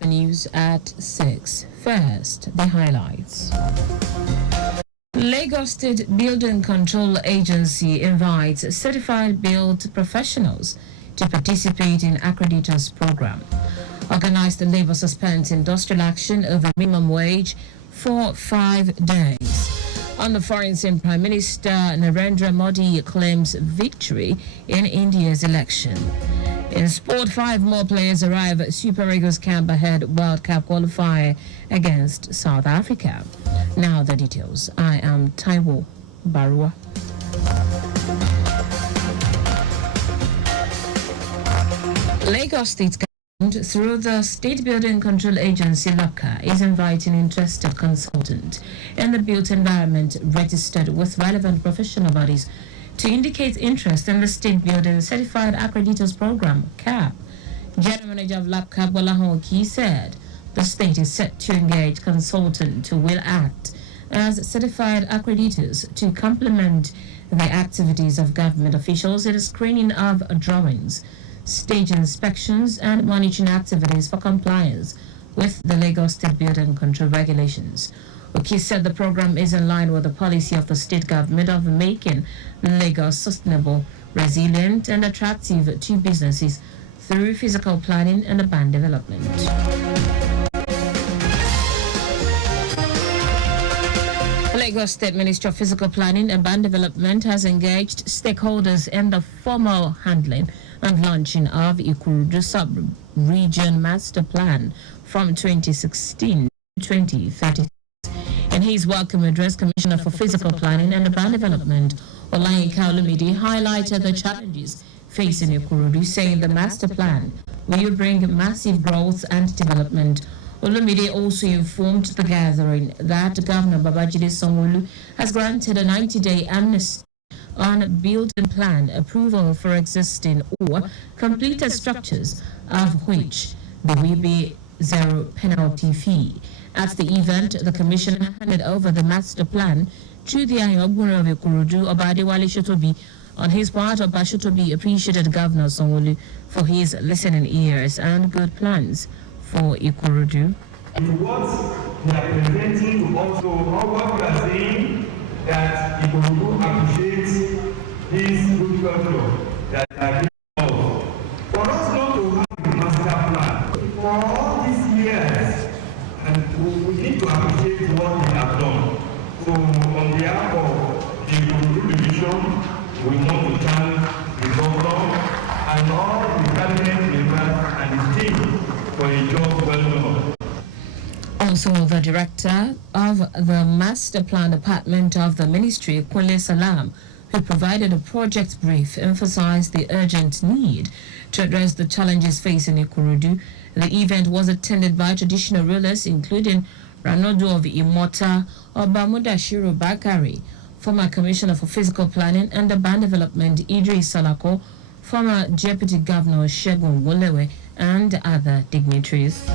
The news at 6. First, the highlights. Lagos State Building Control Agency invites certified build professionals to participate in accreditors program. Organized labor suspends industrial action over minimum wage for 5 days. On the foreign scene, Prime Minister Narendra Modi claims victory in India's election. In sport, 5 more players arrive at Super Eagles camp ahead World Cup qualifier against South Africa. Now the details. I am Taiwo Baruwa. Lagos State Government, through the State Building Control Agency (LAPCA), is inviting interested consultant in the built environment registered with relevant professional bodies to indicate interest in the State Building Certified Accreditors Program (CAP). General Manager of LAPCA, Bola Honki, said the state is set to engage consultants who will act as certified accreditors to complement the activities of government officials in the screening of drawings, stage inspections, and monitoring activities for compliance with the Lagos State Building Control regulations. Oki said the program is in line with the policy of the state government of making Lagos sustainable, resilient, and attractive to businesses through physical planning and urban development. Lagos State Ministry of Physical Planning and Urban Development has engaged stakeholders in the formal handling and launching of Ikurudu Sub-Region Master Plan from 2016 to 2030. In his welcome address, Commissioner for Physical Planning and Urban Development, Olayinka Olumide, highlighted the challenges facing Ikurudu, saying the master plan will bring massive growth and development. Olumide also informed the gathering that Governor Babajide Sanwo-Olu has granted a 90-day amnesty on building plan approval for existing or completed structures, of which there will be zero penalty fee. At the event, the commissioner handed over the master plan to the Ayogbun of Ikurudu, Obadewale Shotobi. On his part, Oba Shotobi appreciated Governor Sanwo-Olu for his listening ears and good plans for Ikurudu. What they are presenting to also what we are saying that Ikurudu appreciates this good culture that are given us. For us not to have a master plan for all these years, and we need to appreciate what they have done. So on behalf of the Ikurudu division, we want to thank the governor and all the cabinet members and the team for a job well done. Also, the director of the Master Plan Department of the Ministry, Kunle Salam, who provided a project brief, emphasized the urgent need to address the challenges facing Ikurudu. The event was attended by traditional rulers, including Ranodo of Imota, Oba Mudashiru Bakari, former Commissioner for Physical Planning and Urban Development, Idris Salako, former Deputy Governor Shegun Wolewe, and other dignitaries.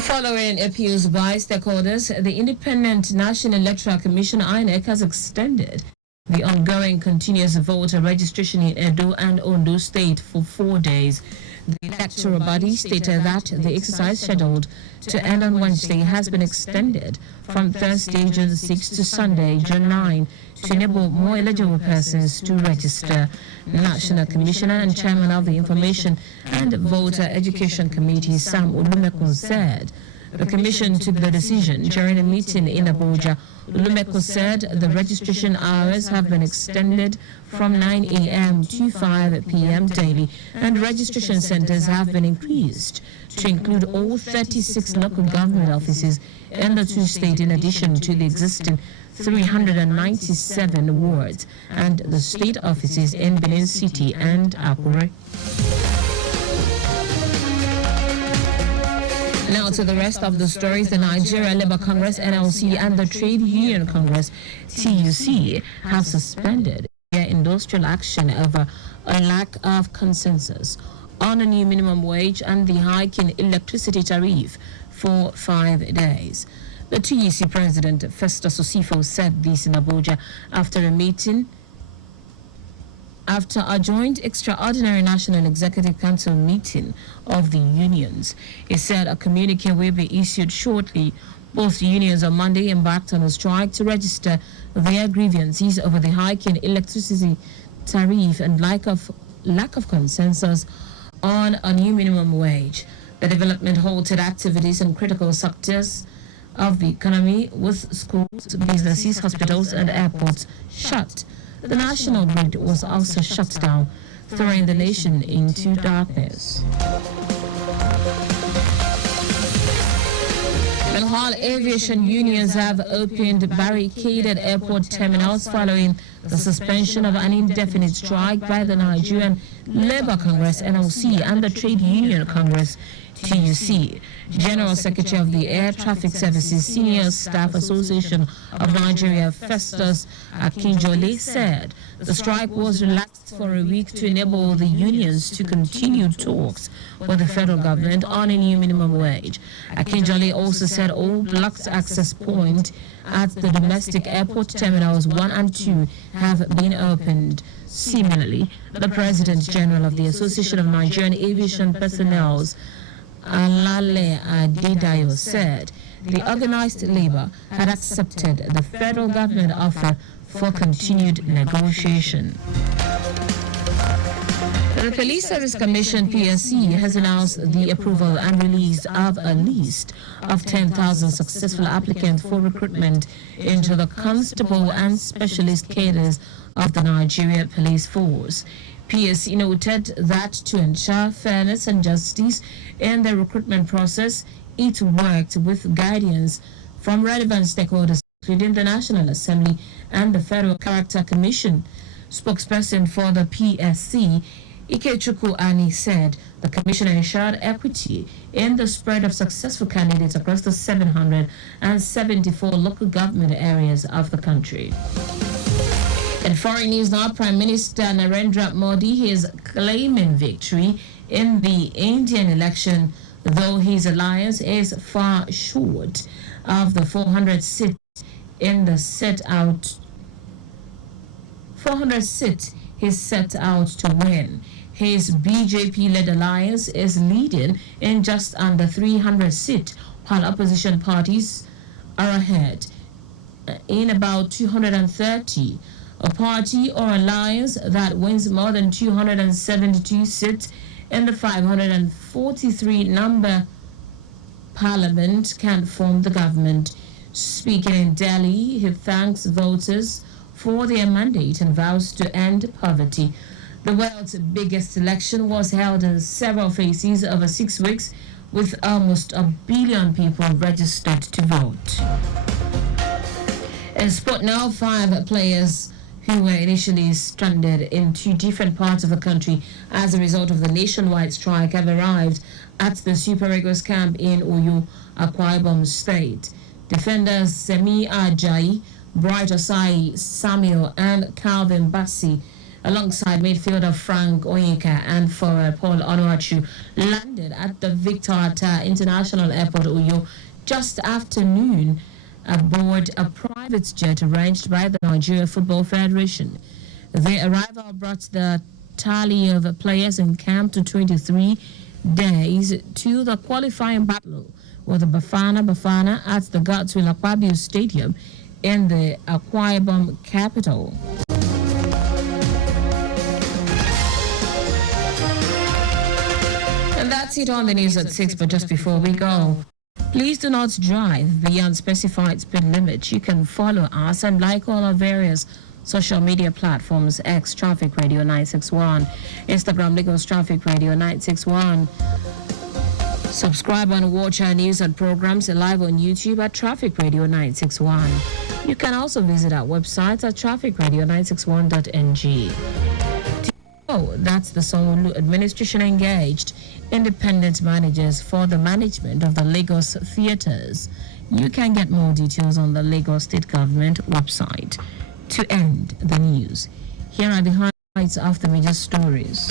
Following appeals by stakeholders, the Independent National Electoral Commission (INEC) has extended the ongoing continuous voter registration in Edo and Ondo State for 4 days. The electoral body stated that the exercise scheduled to end on Wednesday has been extended from Thursday, June 6 to Sunday, June 9, to enable more eligible persons to register. National Commissioner and Chairman of the Information and Voter Education Committee, Sam Olumekun, said the Commission took the decision during a meeting in Abuja. Olumekun said the registration hours have been extended from 9 a.m. to 5 p.m. daily, and registration centers have been increased to include all 36 local government offices in the 2 states, in addition to the existing 397 wards and the state offices in Benin City and Akure. Now to the rest of the stories. The Nigeria Labour Congress (NLC) and the Trade Union Congress (TUC) have suspended their industrial action over a lack of consensus on a new minimum wage and the hike in electricity tariff for 5 days. The TUC President Festus Osifo said this in Abuja after a meeting after a joint extraordinary National Executive Council meeting of the unions. He said a communique will be issued shortly. Both unions on Monday embarked on a strike to register their grievances over the hike in electricity tariff and lack of consensus on a new minimum wage. The development halted activities in critical sectors of the economy, with schools, businesses, hospitals, and airports shut. The national grid was also shut down, throwing the nation into darkness. Meanwhile, aviation unions have opened barricaded airport terminals following the suspension of an indefinite strike by the Nigerian Labour Congress (NLC) and the Trade Union Congress (TUC). General Secretary of the Air Traffic Services Senior Staff Association of Nigeria, Festus Akinjole, said the strike was relaxed for a week to enable the unions to continue talks with the federal government on a new minimum wage. Akinjole also said all blocked access points at the domestic airport terminals 1 and 2 have been opened. Similarly, the President General of the Association of Nigerian Aviation Personnels, Alale Adedayo, said the organized labor had accepted the federal government offer for continued negotiation. The Police Service Commission (PSC) has announced the approval and release of a list of 10,000 successful applicants for recruitment into the constable and specialist cadres of the Nigeria Police Force. PSC noted that to ensure fairness and justice in the recruitment process, it worked with guidance from relevant stakeholders, including the National Assembly and the Federal Character Commission. Spokesperson for the PSC, Ikechukwu Ani, said the commission ensured equity in the spread of successful candidates across the 774 local government areas of the country. In foreign news now, Prime Minister Narendra Modi is claiming victory in the Indian election, though his alliance is far short of the 400 seats in the set out he's set out to win. His BJP-led alliance is leading in just under 300 seats, while opposition parties are ahead in about 230. A party or alliance that wins more than 272 seats in the 543 number parliament can form the government. Speaking in Delhi, he thanks voters for their mandate and vows to end poverty. The world's biggest election was held in several phases over 6 weeks, with almost 1 billion people registered to vote. In sport now, 5 players who were initially stranded in 2 different parts of the country as a result of the nationwide strike have arrived at the Super Eagles camp in Oyo, Akwa Ibom State. Defenders Semi Ajayi, Bright Osai Samuel, and Calvin Bassi, alongside midfielder Frank Onyeka and forward Paul Onuachu, landed at the Victor Atta International Airport, Oyo, just after noon, aboard a private jet arranged by the Nigeria Football Federation. Their arrival brought the tally of players in camp to 23 days to the qualifying battle with the Bafana at the Godswill Akpabio Stadium in the Akwa Ibom capital. And that's it on the news at 6, but just before we go, please do not drive beyond specified speed limits. You can follow us and like all our various social media platforms: X Traffic Radio 961, Instagram Lagos Traffic Radio 961. Subscribe and watch our news and programs live on YouTube at Traffic Radio 961. You can also visit our website at trafficradio961.ng. Oh, that's the Sanwo-Olu administration engaged independent managers for the management of the Lagos theatres. You can get more details on the Lagos State Government website. To end the news, here are the highlights of the major stories.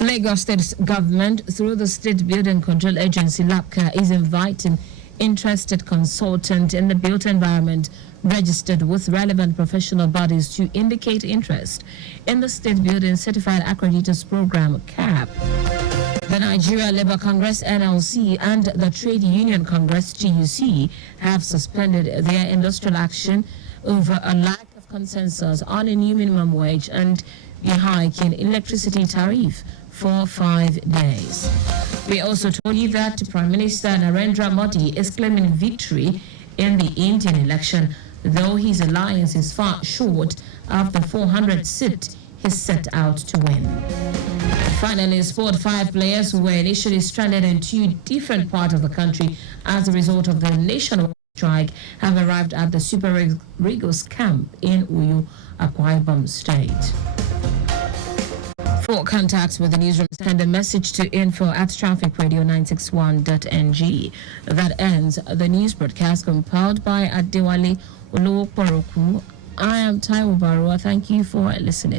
Lagos State Government, through the State Building Control Agency, LAPCA, is inviting interested consultant in the built environment registered with relevant professional bodies to indicate interest in the State Building Certified Accreditors Program, CAP. The Nigeria Labour Congress (NLC) and the Trade Union Congress (TUC) have suspended their industrial action over a lack of consensus on a new minimum wage and a hike in electricity tariff for 5 days. We also told you that Prime Minister Narendra Modi is claiming victory in the Indian election, though his alliance is far short of the 400 seat he set out to win. Finally, sport, 5 players who were initially stranded in 2 different parts of the country as a result of the nationwide strike have arrived at the Super Eagles camp in Uyo, Akwa Ibom State. For contact with the newsroom, send a message to info@trafficradio961.ng. That ends the news broadcast compiled by Adewale Oloporoku. I am Taiwo Baruwa. Thank you for listening.